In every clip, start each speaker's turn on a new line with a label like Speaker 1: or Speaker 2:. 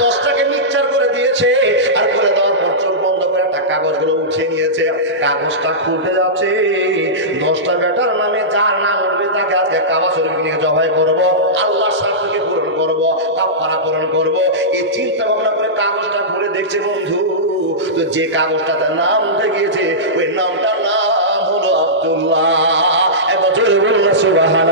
Speaker 1: দশটাকে mixture করে দিয়েছে আর করে দেওয়ার পর চোখ বন্ধ করে একটা কাগজগুলো উঠিয়ে নিয়েছে। কাগজটা খুলতে যাচ্ছে। দশটা বেটার নামে যার নাম উঠবে তাকে আজকে কাবা শরীফ নিয়ে জবাই করব, আল্লাহর স্বার্থকে পূরণ করব কাপড়া পূরণ করব। এই চিন্তা ভাবনা করে কাগজটা খুলে দেখছে বন্ধু। তো যে কাগজটাতে নাম উঠে গিয়েছে, ওই নামটার নাম হলো আব্দুল্লাহ। এবছর বলল সুবাহান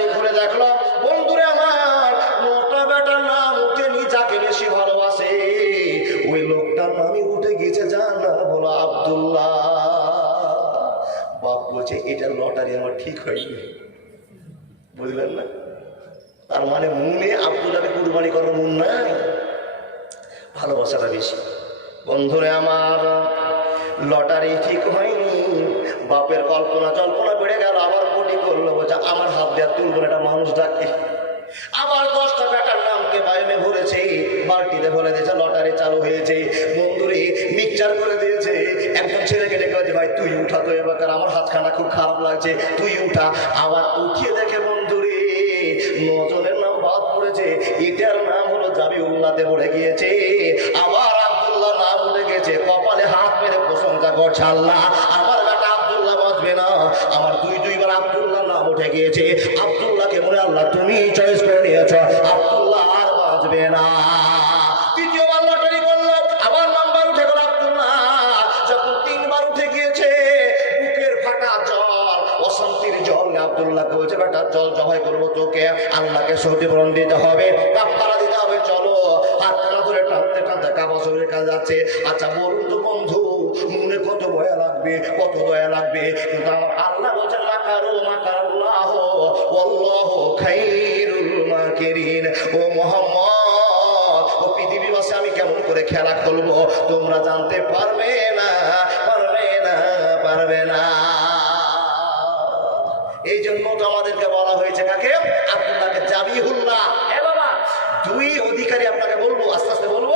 Speaker 1: লটারি খুলে দেখল, বন্ধুরে আমার, মোটা বেটার নাম উঠেনি যাকে বেশি ভালোবাসে। ওই লোকটার নামই উঠে গেছে যার নাম আব্দুল্লাহ। বাপ বলছে, এটা লটারি আমার ঠিক হয়নি। বুঝলেন না? তার মানে মনে আব্দুল্লাহকে কুরবানি করার মন নাই, ভালোবাসাটা বেশি। বন্ধুরে আমার, লটারি ঠিক হয়নি, বাপের কল্পনা জল্পনা বেড়ে গেল, আবার করল বলছে আমার হাত দেওয়া তুলবো একটা মানুষ ডাকে। আবার দশটা বেটার নামকে বায়ুমে ভরেছে? বালতিতে ভরে দিয়েছে লটারি চালু হয়েছে। বন্ধুরে মিক্সচার করে দিয়েছে। একজন ছেলেকে ডেকে বলছে, ভাই তুই উঠা তো এবার আমার হাতখানা খুব খারাপ লাগছে তুই উঠা। আবার উঠিয়ে দেখে বন্ধুরে নজরের নাম বাদ পড়েছে এটার নাম হলো জাবি উল্লাতে পড়ে গিয়েছে। আবার আব্দুল্লাহ নাম উঠে গেছে কপালে হাত মেরে প্রশংসা করছে আল্লাহ। আমার বেটা আব্দুল্লাহ বাঁচবে না। আমার দুই দুইবার আব্দুল্লাহ নাম উঠে গিয়েছে। আব্দুল্লাহকে করে খেলা খেলব তোমরা জানতে পারবে না পারবে না পারবে না। এই জন্য তো আমাদেরকে বলা হয়েছে কাকে? আপনাকে জাবিহুল্লাহ। এ বাবা। দুই অধিকারী আপনাকে বলব আস্তে আস্তে বলব।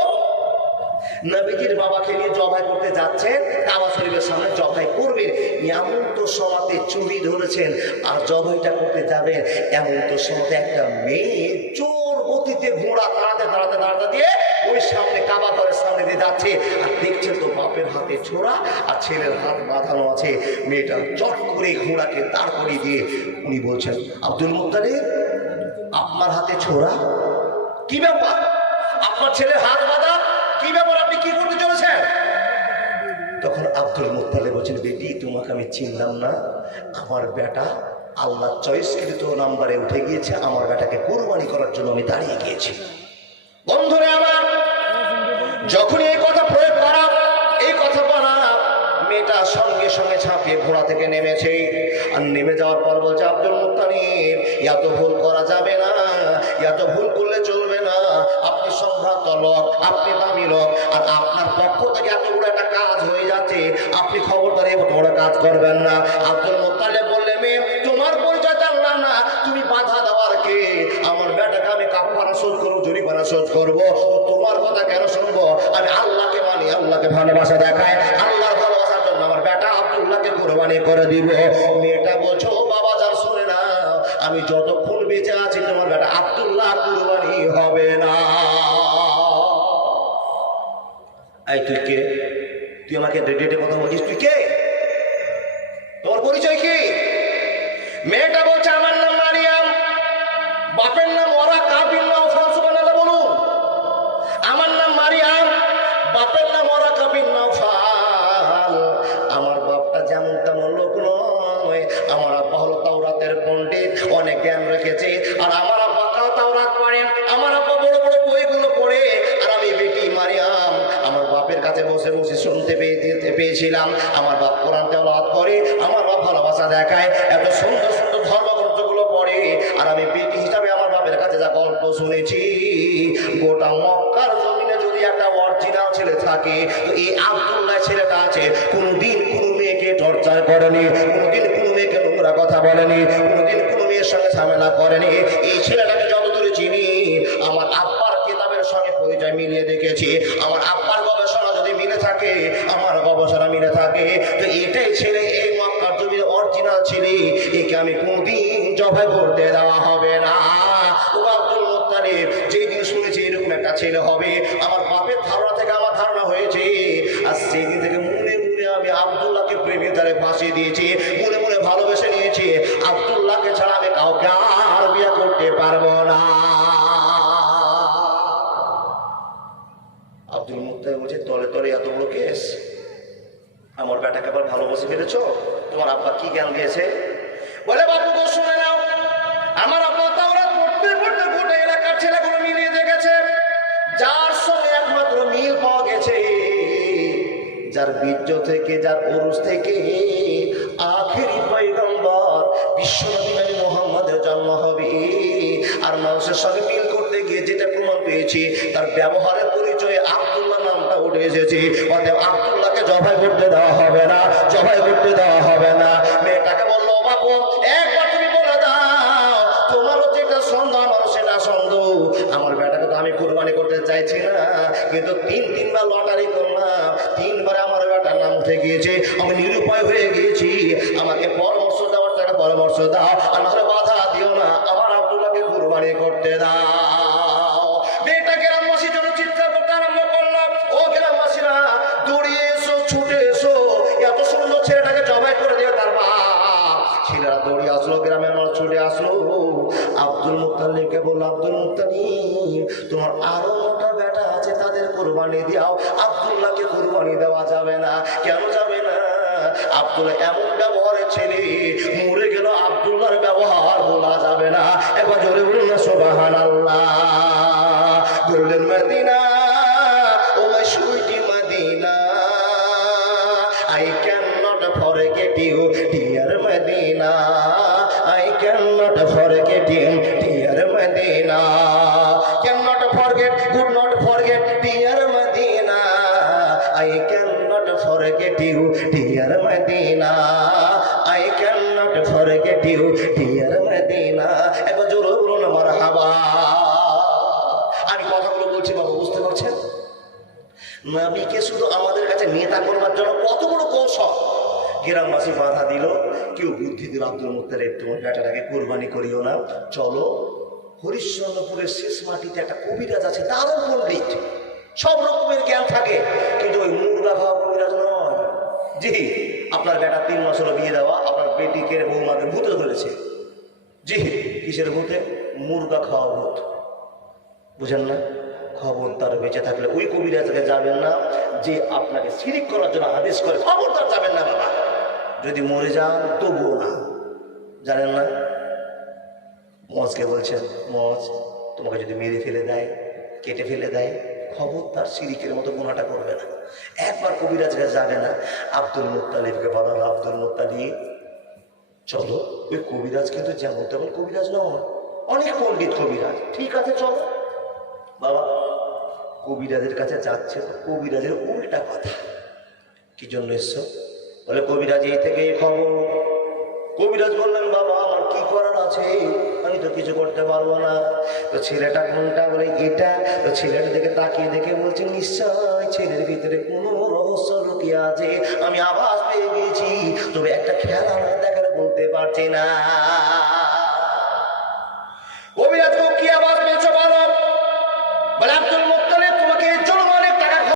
Speaker 1: নবীজির বাবাকে নিয়ে জবাই করতে যাচ্ছেন কাবা শরীফের সামনে জবাই করবেন। এমন তো সমাতে চুরি ধরেছেন আর জবাইটা করতে যাবেন। এমন তো সমাতে একটা মেয়ে চোর গতিতে ঘোড়া দাঁড়াতে দাঁড়াতে দাঁড়াতে দিয়ে ওই সামনে কাবা ঘরের সামনে দিয়ে যাচ্ছে। আর দেখছেন তো বাপের হাতে ছোড়া আর ছেলের হাত বাঁধানো আছে। মেয়েটা চট করে ঘোড়াকে দাঁড় করিয়ে দিয়ে উনি বলছেন, আব্দুল মুক্তালিব আপনার হাতে ছোড়া? কি ব্যাপার? আপনার ছেলের হাত বাঁধা? কি ব্যাপার? আপনি কি করতে চলেছেন? তখন আব্দুল মুক্তালে বলছেন, বেটি, তোমাকে আমি চিনলাম না। আমার বেটা আল্লাহ চয়েসকৃত নাম্বারে উঠে গিয়েছে। আমার বেটাকে কোরবানি করার জন্য আমি দাঁড়িয়ে গিয়েছি। বন্ধুরে যখনই এই কথা প্রয়োগ করা, এই কথা বলা, মেয়েটা সঙ্গে সঙ্গে ছাপিয়ে ঘোড়া থেকে নেমেছে। আর নেমে যাওয়ার পর বলছে, আব্দুল মুক্তানিব এত ভুল করা যাবে না এত ভুল করলে চলবে না। আপনি সম্ভ্রান্ত লোক, আপনি দামি লোক, আর আপনার পক্ষ থেকে এত বড় একটা কাজ হয়ে যাচ্ছে। আপনি খবরদার এত বড় কাজ করবেন না। আব্দুল করব, তোমার কথা কেন শুনব? আমি আল্লাহকে মানি, আল্লাহকে ভালোবাসা দেখায়। আল্লাহর ভালোবাসার জন্য আমার বেটা আব্দুল্লাহকে কোরবানি করে দিব। মেয়েটা বলছো বাবা যার শুনে না আমি যতক্ষণ বেঁচে আছি, তোমার বেটা আব্দুল্লাহ কোরবানি হবে না। এই, তুই কে? তুই আমাকে ডেটে কথা বলছিস? তুই কে? তোর পরিচয় কি? মেয়েটা বলছে, আমার নাম মারিয়াম। বাপের নাম ওরা কাবিল বাপের নাম ওরা কাবিল নাওফাল আমার বাপটা যেমন তেমন লোক নয়। আমার আব্বা হলো তাওরাতের পণ্ডিত, অনেক জ্ঞান রেখেছে। আর আমার আব্বা তাও তাওরাত পড়েন। আমার আব্বা বড় বড় বইগুলো পড়ে। আর আমি বেটি মারিয়াম, আমার বাপের কাছে বসে বসে শুনতে পেয়ে পেয়েছিলাম। আমার বাপ কোরআন তেলাওয়াত করে, আমার বাপ ভালোবাসা দেখায়। এত সুন্দর থাকে। তো এই আব্দুল্লাহ ছেলেটা আছে, কোনোদিন কোনো মেয়েকে টর্চার করেনি, কোনোদিন কোনো মেয়েকে নোংরা কথা বলেনি, কোনোদিন কোনো মেয়ের সঙ্গে ঝামেলা করেনি। এই ছেলেটাকে যতদূর চিনি, আমার আব্বার কিতাবের সঙ্গে পরিচয় মিলিয়ে দেখেছি। আমার আব্বার গবেষণা যদি মিলে থাকে, আমার গবেষণা মিলে থাকে। তো এটাই ছেলে, এই মক্কার জমির অরিজিনাল ছেলে, একে আমি কোনদিন জবাই করতে দেওয়া হবে না। ও আব্দুল মোত্তালিব, যেই দিন শুনেছি এরকম একটা ছেলে হবে, আমার বাপের ধারণা আব্দুল মুক্তাই বলছে, তলে তলে এত বড় কেস? আমার বেটাকে আবার ভালোবাসে ফেলেছ? তোমার আব্বা কি জ্ঞান দিয়েছে? বলে বাবু গো, শুনে নাও। আমার আব্বা তাওরাত পড়তে পড়তে গোটা এলাকার ছেলেগুলো মিলিয়ে দেখেছে যার সঙ্গে একমাত্র মিল পাওয়া গেছে, যার বীর্য থেকে, যার ওরস থেকে আখেরি পয়গম্বর বিশ্বনবী নবী মোহাম্মদের জন্ম হবে। আর মানুষের সঙ্গে মিল করতে গিয়ে যেটা প্রমাণ পেয়েছি, তার ব্যবহারের পরিচয় উঠে এসেছে অতএব আব্দুল্লাহকে জবাই করতে দেওয়া হবে না, জবাই করতে দেওয়া হবে না। মেয়েটাকে বলল বাবু একবার তুমি বলে দাও, তোমারও যেটা সন্দেহ, আমারও সেটা সন্দেহ। আমার বেটাকে তো আমি কুরবানি করতে চাইছি না, কিন্তু তিন, তিনবার লটারি করলাম, তিনবার আমার বেটার নাম উঠে গিয়েছে। আমি নিরুপায় হয়ে গিয়েছি। আমাকে পরামর্শ দেওয়ার একটা পরামর্শ দাও। নাহলে বাধা দিও না, আমার আব্দুল্লাহকে কুরবানি করতে দাও। আব্দুল মুক্তালিবকে বলল আব্দুল মুক্তালিব তোমার আরও মোটা বেটা আছে তাদের কোরবানি দিও আব্দুল্লাহকে কোরবানি দেওয়া যাবে না। কেন যাবে না? আব্দুল্লাহ এমন ব্যবহারের ছেলে মরে গেল আব্দুল্লাহর ব্যবহার বলা যাবে না। এবার জোরে বলুন না সোবাহান আল্লাহ golden Madina O sweetie Madina I cannot forget you, dear Medina. I cannot forget you, dear Medina. Cannot forget, could not forget, dear Medina. I cannot forget you, dear Medina. I cannot forget you, dear Medina. একবার জোরে বলুন আমার হাবা আমি কথাগুলো বলছি বাবা বুঝতে পারছেন নবীকে শুধু আমাদের কাছে নেতা করবার জন্য কত বড় কৌশল গ্রামবাসী বাধা দিল। কেউ বুদ্ধি দিল, আব্দুল মুক্তারের তোমার বেটাটাকে কোরবানি করিও না। চলো, হরিশ্চন্দ্রপুরের শেষ মাটিতে একটা কবিরাজ আছে, দারুণ পণ্ডিত। সব রকমের জ্ঞান থাকে, কিন্তু ওই মুরগা খাওয়া কবিরাজ নয়। জি, আপনার বেটা তিন মাস হলো বিয়ে দেওয়া, আপনার বেটিকে বৌমাকে ভূতে ধরেছে? জি, কিসের ভূতে? মুরগা খাওয়া ভূত। বুঝেন না? খবরদার বেঁচে থাকলে ওই কবিরাজকে যাবেন না, যে আপনাকে সিরিক করার জন্য আদেশ করে, খবরদার যাবেন না বাবা। যদি মরে যান, তবুও না। জানেন না? মজকে বলছেন? মজ, তোমাকে যদি মেরে ফেলে দেয়, কেটে ফেলে দেয় খবর তার সিরিকের মতো গুণাটা করবে না। একবার কবিরাজকে যাবে না? আব্দুল মুত্তালিবকে বলা হলো আব্দুল মুত্তালিব। চলো, ওই কবিরাজ কিন্তু যেমন তেমন কবিরাজ নয়। অনেক পণ্ডিত কবিরাজ। ঠিক আছে, চলো। বাবা, কবিরাজের কাছে যাচ্ছে তো কবিরাজের উল্টা কথা। কি জন্য এসছো? বলে, কবিরাজ, এই থেকে খবর। কবিরাজ বললেন, বাবা, আমার কি করার আছে? আমি তো কিছু করতে পারব না। তো ছেলেটা কোনটা বলে, এটা? তো ছেলেটা দেখে তাকিয়ে দেখে বলছে, নিশ্চয় ছেলের ভিতরে কোনো রহস্য লুকিয়ে আছে। আমি আভাস পেয়ে গিয়েছি, তবে একটা খেলা আমার দেখার বলতে পারছি না।